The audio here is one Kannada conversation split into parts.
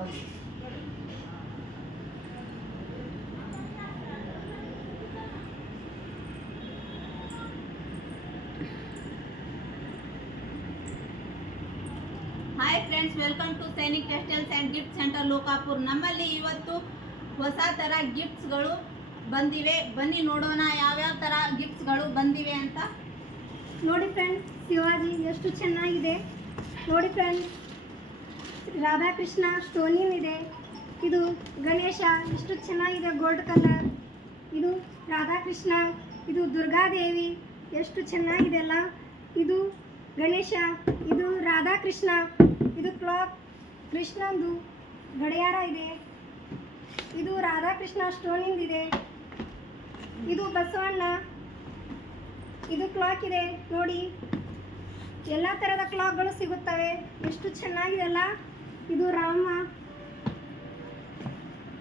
Hi friends, welcome to Sainik textiles and gift centre Lokapur. ನಮ್ಮಲ್ಲಿ ಇವತ್ತು ಹೊಸ ಥರ ಗಿಫ್ಟ್ಸ್ಗಳು ಬಂದಿವೆ. ಬನ್ನಿ ನೋಡೋಣ ಯಾವ್ಯಾವ ಥರ ಗಿಫ್ಟ್ಸ್ಗಳು ಬಂದಿವೆ ಅಂತ. ನೋಡಿ ಫ್ರೆಂಡ್ಸ್, ಶಿವಾಜಿ ಎಷ್ಟು ಚೆನ್ನಾಗಿದೆ ನೋಡಿ ಫ್ರೆಂಡ್ಸ್. ರಾಧಾಕೃಷ್ಣ ಸ್ಟೋನಿನ್ ಇದೆ. ಇದು ಗಣೇಶ ಎಷ್ಟು ಚೆನ್ನಾಗಿದೆ, ಗೋಲ್ಡ್ ಕಲರ್. ಇದು ರಾಧಾಕೃಷ್ಣ, ಇದು ದುರ್ಗಾದೇವಿ ಎಷ್ಟು ಚೆನ್ನಾಗಿದೆ ಅಲ್ಲ. ಇದು ಗಣೇಶ, ಇದು ರಾಧಾಕೃಷ್ಣ, ಇದು ಕ್ಲಾಕ್, ಕೃಷ್ಣಂದು ಗಡಿಯಾರ ಇದೆ. ಇದು ರಾಧಾಕೃಷ್ಣ ಸ್ಟೋನಿಂದ ಇದೆ. ಇದು ಬಸವಣ್ಣ, ಇದು ಕ್ಲಾಕ್ ಇದೆ ನೋಡಿ. ಎಲ್ಲ ಥರದ ಕ್ಲಾಕ್ಗಳು ಸಿಗುತ್ತವೆ, ಎಷ್ಟು ಚೆನ್ನಾಗಿದೆ ಅಲ್ಲ. ಇದು ರಾಮ,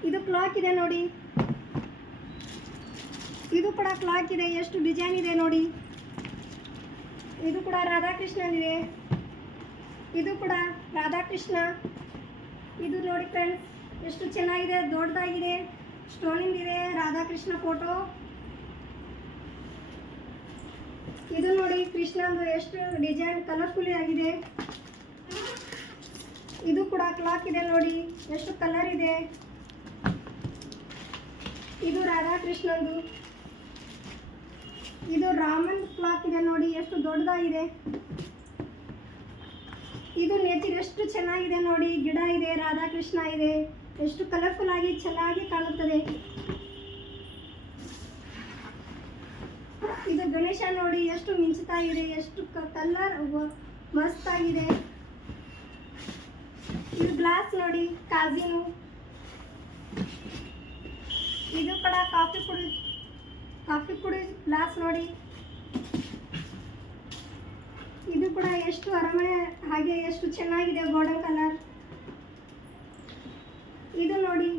ಇದು ಕ್ಲಾಕ್ ಇದೆ ನೋಡಿ. ಇದು ಕೂಡ ಕ್ಲಾಕ್ ಇದೆ, ಎಷ್ಟು ಡಿಸೈನ್ ಇದೆ ನೋಡಿ. ಇದು ಕೂಡ ರಾಧಾಕೃಷ್ಣನಿದೆ. ಇದು ಕೂಡ ರಾಧಾಕೃಷ್ಣ. ಇದು ನೋಡಿ ಫ್ರೆಂಡ್ಸ್, ಎಷ್ಟು ಚೆನ್ನಾಗಿದೆ, ದೊಡ್ಡದಾಗಿದೆ, ಸ್ಟೋನಿಂದ ಇದೆ, ರಾಧಾಕೃಷ್ಣ ಫೋಟೋ. ಇದು ನೋಡಿ ಕೃಷ್ಣಂದು ಎಷ್ಟು ಡಿಸೈನ್ ಕಲರ್ಫುಲ್ ಆಗಿದೆ. ಇದು ಕೂಡ ಕ್ಲಾಕ್ ಇದೆ ನೋಡಿ, ಎಷ್ಟು ಕಲರ್ ಇದೆ. ಇದು ರಾಧಾಕೃಷ್ಣಂದು. ಇದು ರಾಮನ್ ಕ್ಲಾಕ್ ಇದೆ ನೋಡಿ, ಎಷ್ಟು ದೊಡ್ಡದಾಗಿದೆ. ಇದು ನೇಚರ್ ಎಷ್ಟು ಚೆನ್ನಾಗಿದೆ ನೋಡಿ, ಗಿಡ ಇದೆ, ರಾಧಾಕೃಷ್ಣ ಇದೆ, ಎಷ್ಟು ಕಲರ್ಫುಲ್ ಆಗಿ ಚೆನ್ನಾಗಿ ಕಾಣುತ್ತದೆ. ಇದು ಗಣೇಶ ನೋಡಿ, ಎಷ್ಟು ಮಿಂಚುತ್ತಾ ಇದೆ, ಎಷ್ಟು ಕಲರ್ ಮಸ್ತ್ ಆಗಿದೆ. ಇದು ಗ್ಲಾಸ್ ನೋಡಿ, ಕಾಜಿನು. ಇದು ಕೂಡ ಕಾಫಿ ಕುಡಿ ಗ್ಲಾಸ್ ನೋಡಿ. ಇದು ಕೂಡ ಎಷ್ಟು ಅರಮನೆ ಹಾಗೆ ಎಷ್ಟು ಚೆನ್ನಾಗಿದೆ, ಗೋಲ್ಡನ್ ಕಲರ್. ಇದು ನೋಡಿ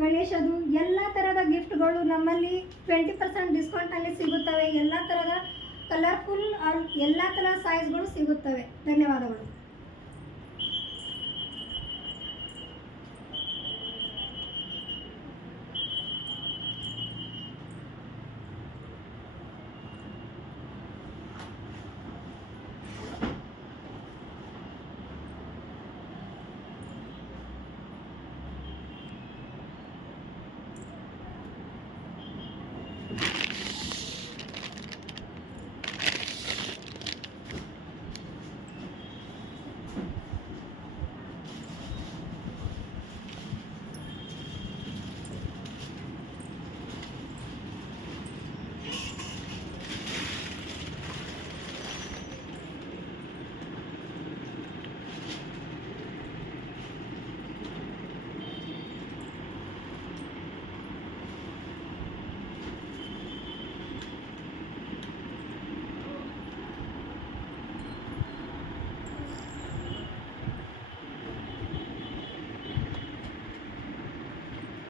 ಗಣೇಶದು. ಎಲ್ಲ ಥರದ ಗಿಫ್ಟ್ಗಳು ನಮ್ಮಲ್ಲಿ 20% ಡಿಸ್ಕೌಂಟಲ್ಲಿ ಸಿಗುತ್ತವೆ. ಎಲ್ಲ ಥರದ ಕಲರ್ಫುಲ್ ಎಲ್ಲ ಥರ ಸೈಜ್ಗಳು ಸಿಗುತ್ತವೆ. ಧನ್ಯವಾದಗಳು.